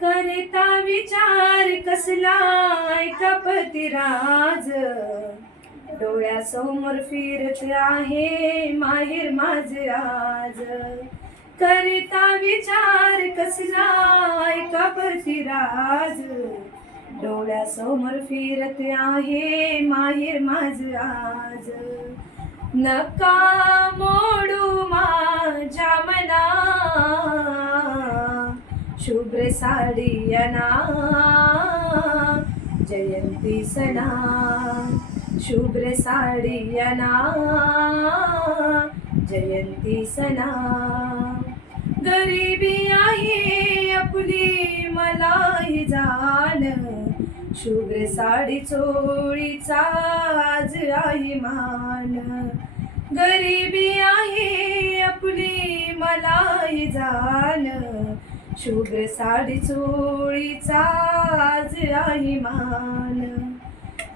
करता विचार कसला कपतिराज, डोळ्यासमोर फिरत आहे माहेर माझे आज. करता विचार कसला कपतिराज, डोळ्यासमोर फिरत आहे माहेर माझे आज. नका मोडू माझ्या मना, शुभ्र साडी अना, जयंती सणा. शुभ्र साडी अना, जयंती सणा. गरिबी आहे आपली मलाही जाण, शुभ्र साडी चोळीचा आज आहे मान. गरिबी आहे आपली मलाही जाण, शुभ्र साडी चोळीचा आज आहे मान.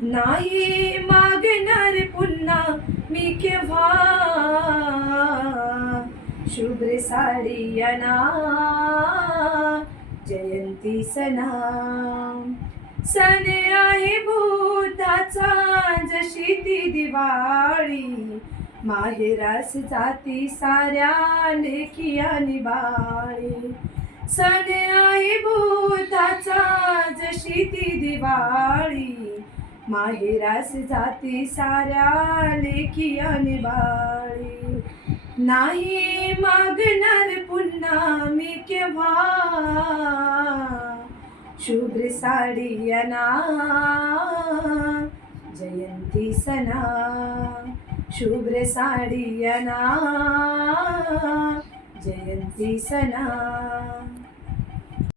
नाही मागणार पुन्हा मी केव्हा, शुभ्र साडी अना, जयंती सणा. सण आहे भूताचा जशी ती दिवाळी, माहेरास जाती साऱ्या लेकी आणि बाळी. सण आहे भूताचा जशी ती दिवाळी, माहेरास जाती साऱ्या लेकी आणि बाळी. नाही मागणार पुन्हा मी केव्हा, शुभ्र साडी अना, जयंती सणा. शुभ्र साडी अना, जयंती सणा.